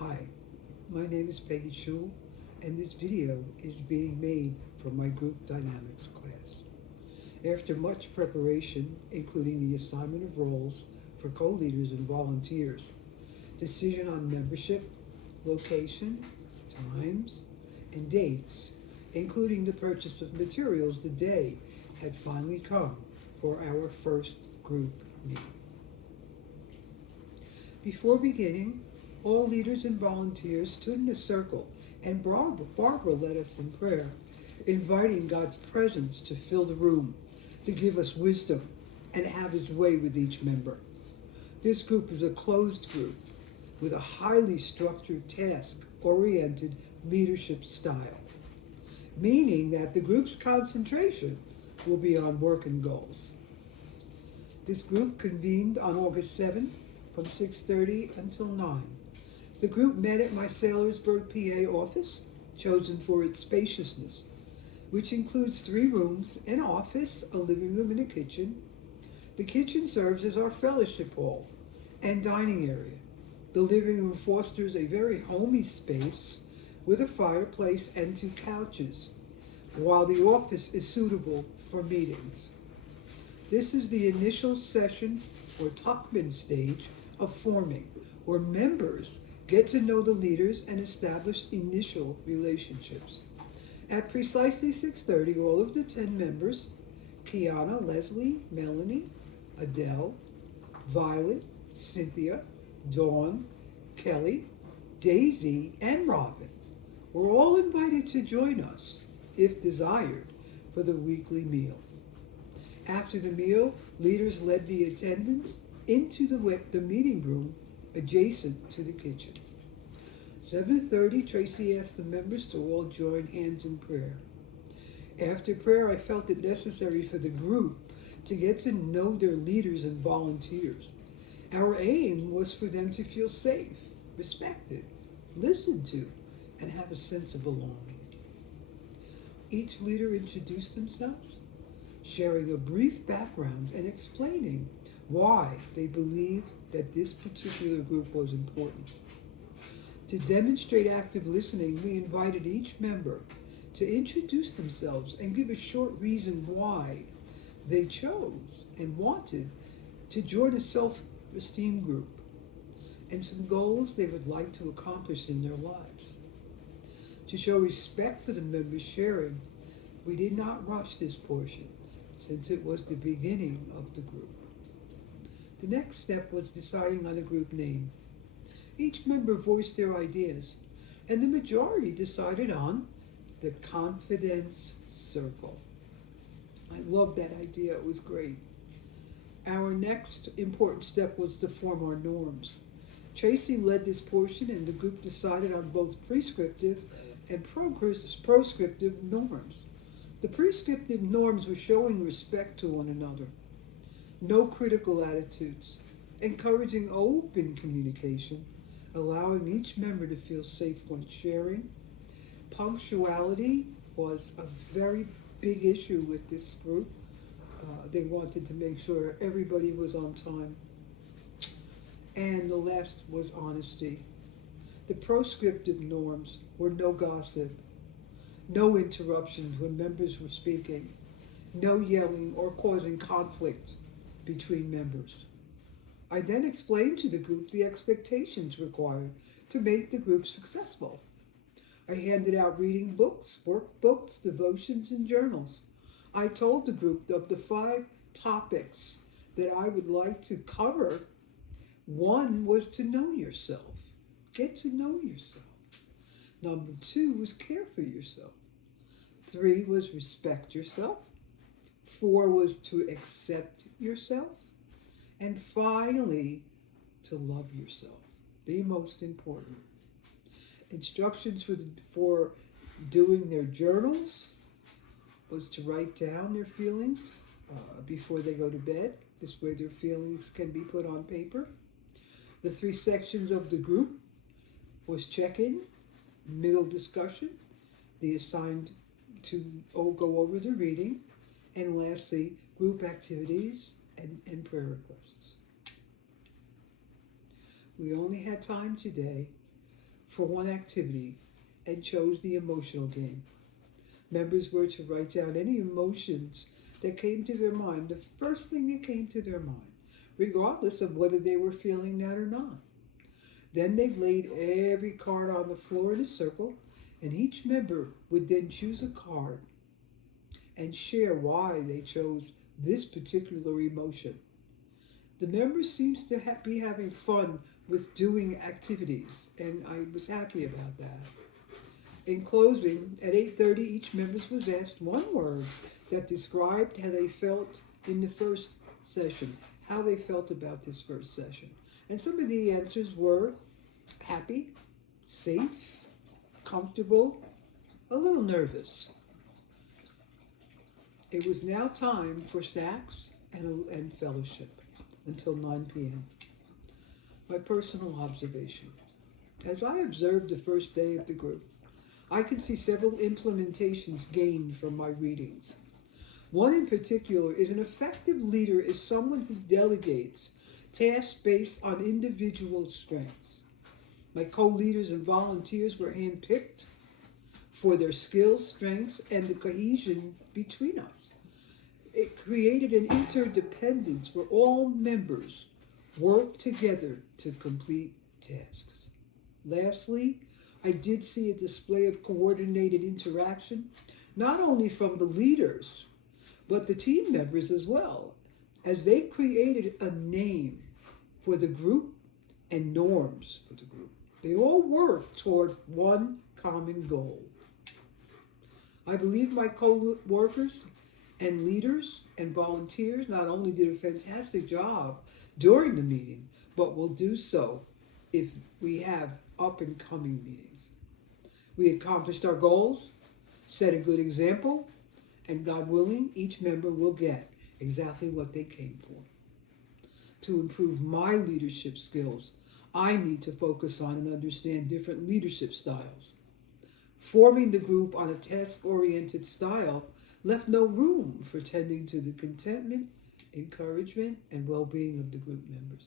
Hi, my name is Peggy Schul, and this video is being made for my group dynamics class. After much preparation, including the assignment of roles for co-leaders and volunteers, decision on membership, location, times, and dates, including the purchase of materials, the day had finally come for our first group meeting. Before beginning, all leaders and volunteers stood in a circle, and Barbara led us in prayer, inviting God's presence to fill the room, to give us wisdom, and have His way with each member. This group is a closed group with a highly structured, task-oriented leadership style, meaning that the group's concentration will be on work and goals. This group convened on August 7th from 6:30 until 9. The group met at my Saylorsburg, PA office, chosen for its spaciousness, which includes 3 rooms, an office, a living room, and a kitchen. The kitchen serves as our fellowship hall and dining area. The living room fosters a very homey space with a fireplace and 2 couches, while the office is suitable for meetings. This is the initial session or Tuckman stage of forming, where members get to know the leaders and establish initial relationships. At precisely 6:30, all of the 10 members, Kiana, Leslie, Melanie, Adele, Violet, Cynthia, Dawn, Kelly, Daisy, and Robin, were all invited to join us, if desired, for the weekly meal. After the meal, leaders led the attendants into the meeting room adjacent to the kitchen. 7:30, Tracy asked the members to all join hands in prayer. After prayer, I felt it necessary for the group to get to know their leaders and volunteers. Our aim was for them to feel safe, respected, listened to, and have a sense of belonging. Each leader introduced themselves, sharing a brief background and explaining why they believed that this particular group was important. To demonstrate active listening, we invited each member to introduce themselves and give a short reason why they chose and wanted to join a self-esteem group and some goals they would like to accomplish in their lives. To show respect for the members sharing, we did not rush this portion since it was the beginning of the group. The next step was deciding on a group name. Each member voiced their ideas, and the majority decided on the Confidence Circle. I loved that idea, it was great. Our next important step was to form our norms. Tracy led this portion, and the group decided on both prescriptive and proscriptive norms. The prescriptive norms were showing respect to one another, no critical attitudes, encouraging open communication, allowing each member to feel safe when sharing. Punctuality was a very big issue with this group. They wanted to make sure everybody was on time. And the last was honesty. The proscriptive norms were no gossip, no interruptions when members were speaking, no yelling or causing conflict between members. I then explained to the group the expectations required to make the group successful. I handed out reading books, workbooks, devotions, and journals. I told the group of the 5 topics that I would like to cover. One was to know yourself. Get to know yourself. Number 2 was care for yourself. 3 was respect yourself. 4 was to accept yourself. And finally, to love yourself, the most important. Instructions for doing their journals was to write down their feelings before they go to bed. This way their feelings can be put on paper. The 3 sections of the group was check-in, middle discussion, the assigned to go over the reading, and lastly, group activities and prayer requests. We only had time today for one activity and chose the emotional game. Members were to write down any emotions that came to their mind, the first thing that came to their mind, regardless of whether they were feeling that or not. Then they laid every card on the floor in a circle, and each member would then choose a card and share why they chose this particular emotion. The members seems to be having fun with doing activities, and I was happy about that. In closing, at 8:30, each member was asked one word that described how they felt in the first session, how they felt about this first session. And some of the answers were happy, safe, comfortable, a little nervous. It was now time for snacks and fellowship until 9 p.m. My personal observation. As I observed the first day of the group, I could see several implementations gained from my readings. One in particular is an effective leader is someone who delegates tasks based on individual strengths. My co-leaders and volunteers were handpicked for their skills, strengths, and the cohesion between us. It created an interdependence where all members work together to complete tasks. Lastly, I did see a display of coordinated interaction, not only from the leaders, but the team members as well, as they created a name for the group and norms for the group. They all worked toward one common goal. I believe my co-workers and leaders and volunteers not only did a fantastic job during the meeting, but will do so if we have up and coming meetings. We accomplished our goals, set a good example, and God willing, each member will get exactly what they came for. To improve my leadership skills, I need to focus on and understand different leadership styles. Forming the group on a task-oriented style left no room for tending to the contentment, encouragement, and well-being of the group members.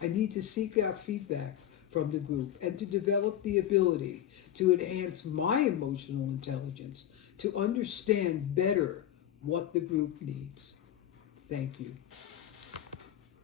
I need to seek out feedback from the group and to develop the ability to enhance my emotional intelligence to understand better what the group needs. Thank you.